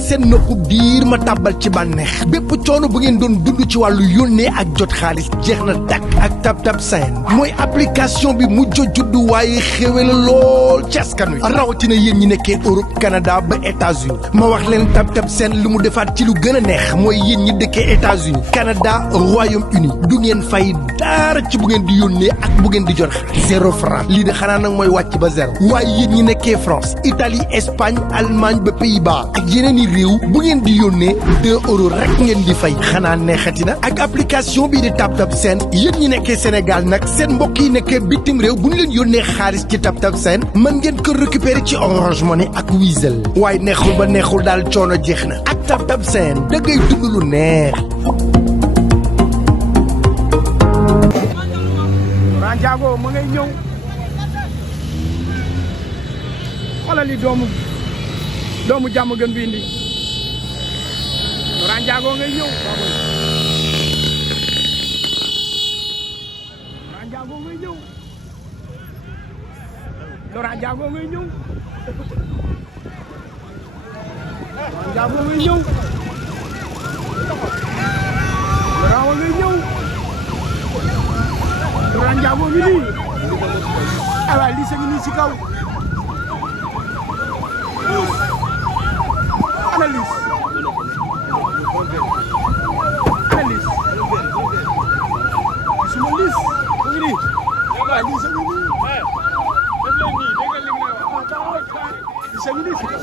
seen noppu biir ma tàbbal ci bànneex bépp coono bu ngeen doon dund ci wàllu yónnee ak jot xaalis jeex na dakk ak TapTap Send mooy application bi mujj juddu waaye xéwé la lool ci askan wi rawatina yéen ñi nekkee Europe Canada ba États-Unis ma wax leen TapTap Send lu mu defaat ci lu gën a neex mooy yéen ñi dëkkee États-Unis Canada Royaume-Uni du ngeen fay dara ci bu ngeen di yónnee ak bu ngeen di jot xaalis 0 franc lii de xanaa nag mooy wàcc ba zéro waaye yéen ñi nekkee France Italie Espagne Allemagne ba Pays-Bas ak yeneen i réew bu ngeen di yónnee 2 euros rek ngeen di fay xanaa neexati na ak application bii di TapTap Send yéen ñi nekkee Sénégal nag seen mbokk yi nekkee bitim réew bu ñu leen yónnee xaalis ci TapTap Send mën ngeen ko récupérer ci Orange Money ak Wizall waaye neexul ba neexul daal coono jeex na ak TapTap Send da ngay dund lu neex. Randiago ma ngay ñëw xoolal li doomu jàmm gën bi indi Randiago ngay ñëw Randiago ngay ñëw Randiago ngay ñëw Randiago ngay ñëw Randiago ngay ñëw Randiago ngi nii ala li sa ngi nii ci kaw analyse suma lis ngi nii ala li sa ngi nii li sa ngi nii ci kaw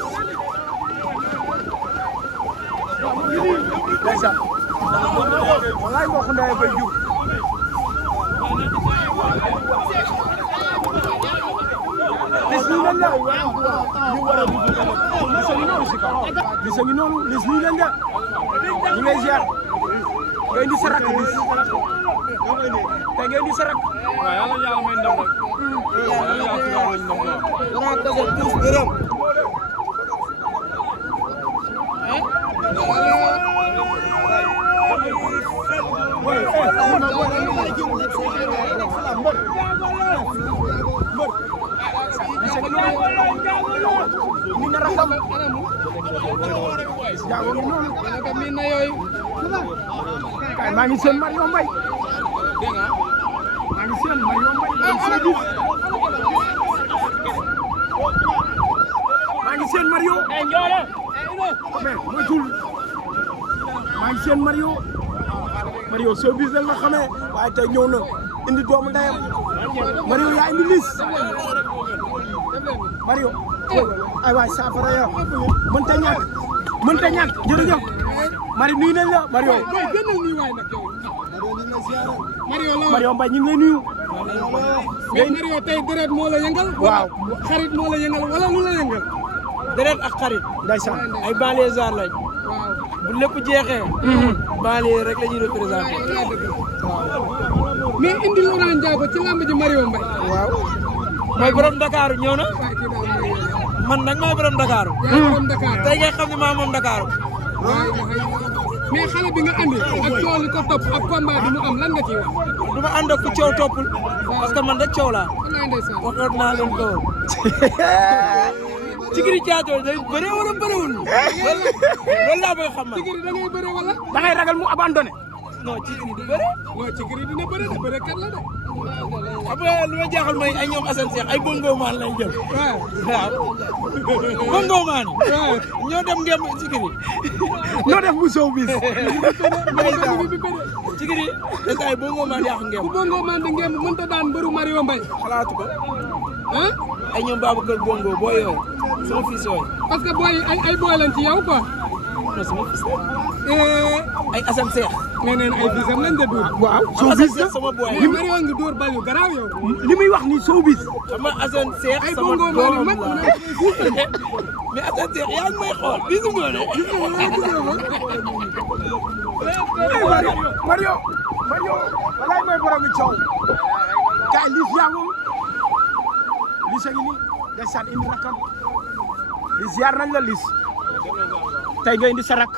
ndeysaan wallaay mbokk ndey bay jur lis nii lan la ñu war a dugg lis ngi noonu si kaw lis ngi noonu lis nii lan la ñu lay ziar ngay indi sa rakk lis te ngay indi sa rakk waaw yàlla yàlla may ndam rek yàlla yàlla may ndam ni na rakam Ndiago ngi noonu min na yooyu kay maa ngi seen Mario Mbaye maa ngi seen Mario Mbaye maa ngi seen Mario mais moytul maa ngi seen Mario showbiz la nga xamee waaye tey ñëw na indi doomu ndeyam Mario yaa indi lis Mario ay waay saafara ya mënta ñàkk jërëjëf Mario nuyu nañ la Mario Mario Mbaye ñu ngi lay nuyu mais Mario tey deret moo la yëngal waaw xarit moo la yëngal wala lu la yëngal deret ak xarit ndeysaan ay banlieusards lañ waaw bu lépp jeexee banlieue rek la ñuy représenté mais indi Laurent Ndiago ci lamb ji Mario Mbaye waaw mooy borom Dakar ñëw na man nag maa borom Dakar borom Dakar tey ngay xam ne maa moom Dakar mais xale bi nga andi ak coow li ko topp ak combat bi mu am lan nga ciy wax du ma ànd ak ku coow toppul parce que man rek coow laa wallaay ndeysaan waxoon naa leen ko Tigiri Thiatou day bëre wala bëriwul loolu laa bëgg xam ma Tigiri da ngay bëre wala da ngay ragal mu abandonné non Tigiri du bëre non Tigiri dina bëre de bëre kat la de xam nga lu ma jaaxal mooy ay ñoom Assane Cheikh ay bongo maan lay jël waaw bongo maan ñoo dem ngeen Tigiri noo def bu showbiz Tigiri est-ce que ay bongo maan yàq ngeen bu bongo man de ngeen mënta daan mbëru Mario Mbaye xalaatu ko ah ay ñoom Babacar bongo boo yooyu sama fils yooyu parce que booy ay booy lañ ci yow quoi non sama fils ay Assane Cheikh nee neen ay bisam lañ de dóor waaw showbiz la sama boy li Mario ngi dóor bal yu garaaw yow li muy wax ni showbiz xam nga Assane Cheikh ay sama bongo doom man la mais Assane Cheikh yaa ngi may xool bisu ma ne Mario walaay mooy borom bi coow kay liif yaa ngi liis a ngi nii ndeysaan indi rakam liis yaar nañ la liis tey nga indi sa rak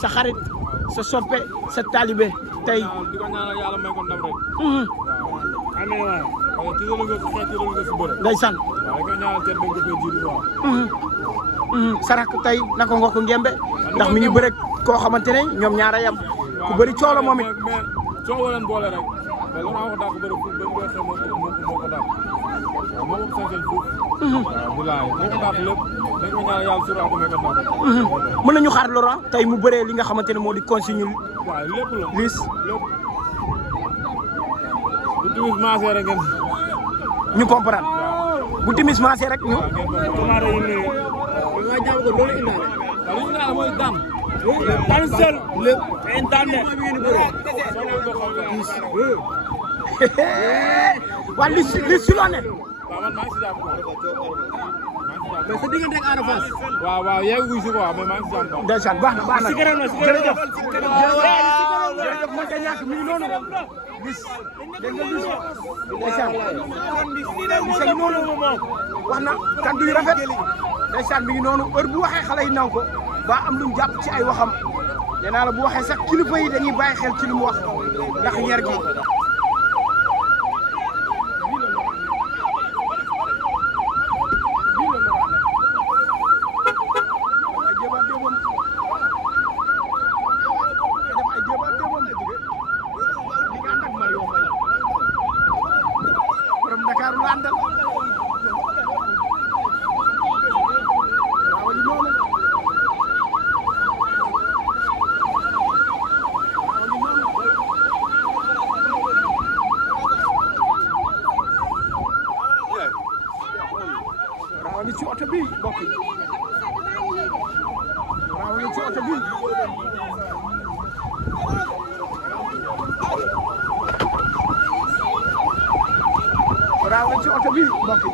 sa xarit sa soppe sa talibé tey di ko ñaanal yàlla may ko ndam rek amiin waay parce que tiital nga si xeex tiital nga si bëre. ndeysaan. waaw dañ koy ñaanal teel dañ ko fay jiitu quoi. Sarak tey naka nga ko ngembe ndax mi ngi bëre koo xamante ne ñoom ñaara yam ku bëri coow la moom it. mais coow leen boole rek mais lu ma wax dàq bëri fu bëri boo xam moo ko dàq waaw moo ko sañ-sañ fuuf. waaw bilaay moo ko dàq lépp dañ ko ñaanal yàlla suraatu mee ko dàq. mën nañu xaar Laurent tey mu bëree li nga xamante ne moo di consigne waaw lépp la Liss lépp bu timis maasee rek ngeen. ñu comprendre bu timis maasee rek ñu. waaw ngeen comprendre. nga jàpp ko loolu indaale. waaw li ñu naan mooy daan. daan sel. lépp ay daan ne. waa Liss si loo ne. waaw man maa ngi si jàmm quoi. mais sa diggante ak Ada Fass. waaw waaw yegguñ si quoi mais maa ngi si jàmm quoi. ndeysaan baax na baax na jërëjëf jërëjëf man ka ñàkk mi ngi noonu Liss dégg nga Liss ndeysaan Liss ak noonu wax na kaddu yu rafet ndeysaan mi ngi noonu heure bu waxee xale yi naw ko ba am lu mu jàpp ci ay waxam nee naa la bu waxee sax kilifa yi dañuy bàyyi xel ci li mu wax ndax yar gi ci oto bi mbokk yi waaw ñu ci oto bi waaw ci oto bi mbokk yi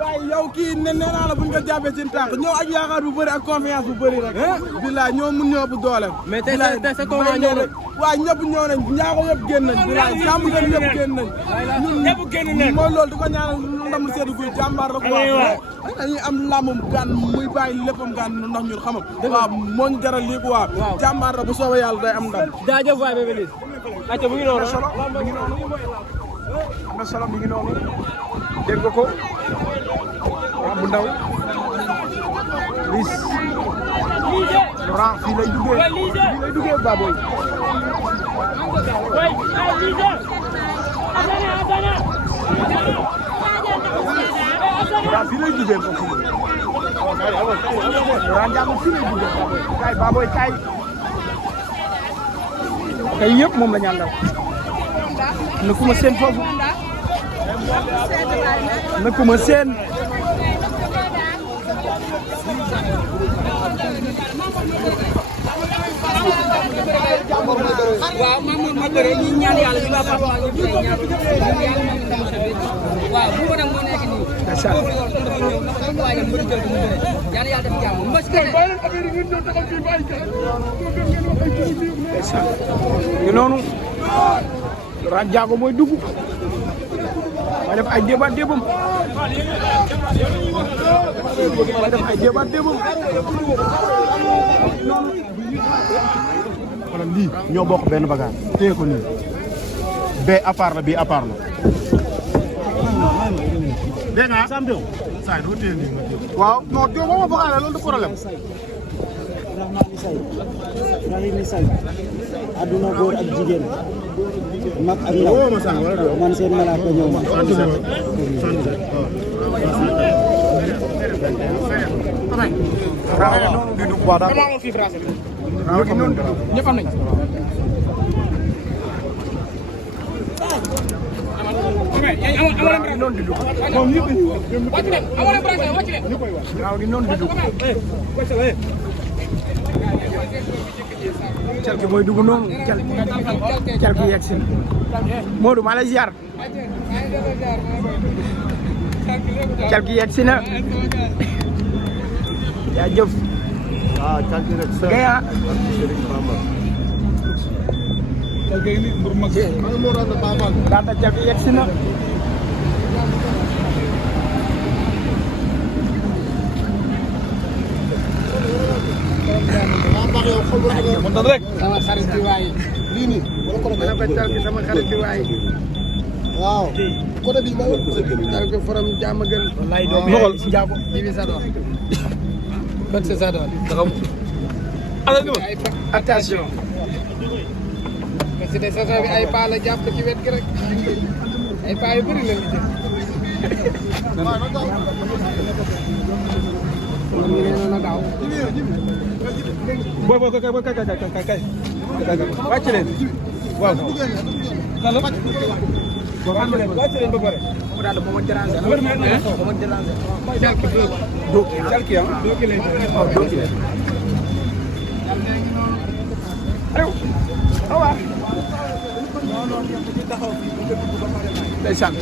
waaye yow kii nee naa la buñ ko jàppee ci tànk ñëw ak yaakaar bu bëri ak confiance bu bëri rek. bilaay ñoo mun ñoo ëpp doole. mais tey sa combat ñëw rek. waaw ñëpp ñëw nañ njaago yëpp génn nañ. bilaay jàmm ngeen ñëpp génn nañ. ñëpp génn nañ mooy loolu di ko ñaanal ndam seedu guy jàmbaar la quoi. dañuy am làmbam gan muy bàyyi léppam gan ndax ñun xamam. waaw moo ñu jaral lii quoi. waaw jàmbaar la bu soobee yàlla day am ndam. jaajëf waay Bébé Liss. ayca mu ngi noonu solo mi ngi noonu am na solo mi ngi noonu dégg nga ko waaw bu ndaw Liss Laurent fii lay duggee Baboy Laurent fii lay duggee mbokk yi Laurent Ndiago fii lay duggee kay Baboy kay kay yëpp moom la ñu àndal na ku ma seen foofu na ku ma seen waaw man ma bëre ñu ñaan yàlla ñu ba papa ñu ñaan waaw bu ko nag moo nekk nii waaye mu jël mu bëre yàlla yàlla def jàmm mo ci kene ñu noonu Laurent Ndiago mooy dugg ma def ay débat débam xoolal lii ñoo bokk benn bagage téye ko nii bee à part la bii à part la dégg nga champion saa yi doo téye nii waaw non téye boo ma bagaale loolu du problème Rahimi Say aduna góor ak jigéen mag ak ndaw man seen malaaka ñëw na ñëpp am nañ Calki mooy dugg noonu Calki yegg si na Modou maa lay ziar Calki yegg si na yaa jëf waaw Calki rek Gaya daanta Calki yegg si na sama xarit bi waaye. lii nii wala ma ne ko calki sama xarit bi waaye. waaw côté bi ma calki forom jàmm gën. wallaay doom yi si jàpp jibi sa doon. kon c'est ça doon. attention. parce que saison bi ay paa la jàpp ci wet gi rek. ay paa yu bëri la ñu jël. moom ñu nee na gaaw. booy kay wàcc leen waaw wàcc leen ba pare mu daal ba ma déranger la ba ma déranger calki calki ah dooki lay dooki leen ayo awa ndeysaan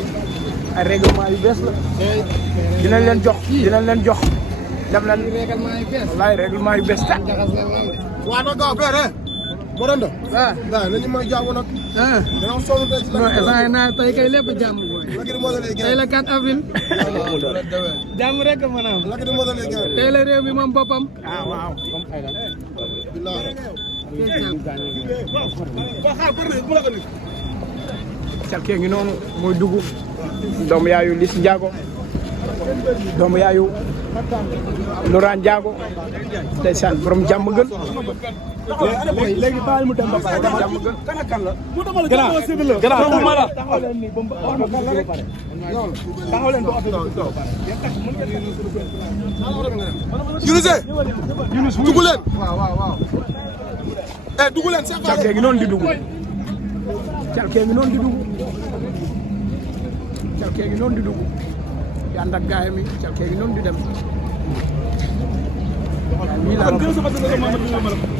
ay règlement yu bees la dinañ leen jox dem leen règlement yu bees wallaay règlement yu bees ta waa na gaaw bee moo doon ah waaw nañu may jaamu nag ah dañoo sonn tey ci non instant naa tey kay lépp jàmm booy tey la 4 avril jàmm rek a mën a am tey la réew mi moom boppam ah waaw calkee ngi noonu mooy dugg doomu yaayu Liss Ndiago doomu yaayu Laurent Ndiago ndeysaan borom jàmm gën léegi baal mu dem ba pare jàmm gën kan la gannaaw ma la taxaw leen ni ba mu taxaw leen ba oto bi taw Yunus dugg leen waaw dugg leen sax calkee ngi noonu di dugg calkee ngi noonu di dugg calkee ngi noonu di dugg di ànd ak gaay mi calkee ngi noonu di dem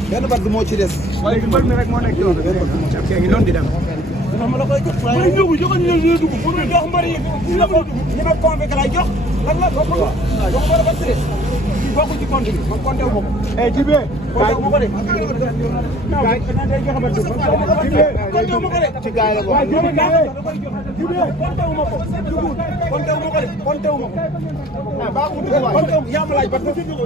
benn bat moo ci des léegi mbër mi rek moo nekk yoon calkee ngi noonu di dem may ñëw joxoon ñu leen dugg pour ñu jox mbër yi ñu la ko ñu ma convaincre lay jox lan la bokku la jox ko dafa stress bokku ci compte bi man compté wu ma ko eh Jibé compté wu ma ko de gaay na day jox ba dugg compté wu ma ko de ci gaay la bokk Jibé compté wu ma ko compté wu ma ko de compté wu ma ko ah ba ko dugg compté wu yaa ma laaj parce que ñu ñëw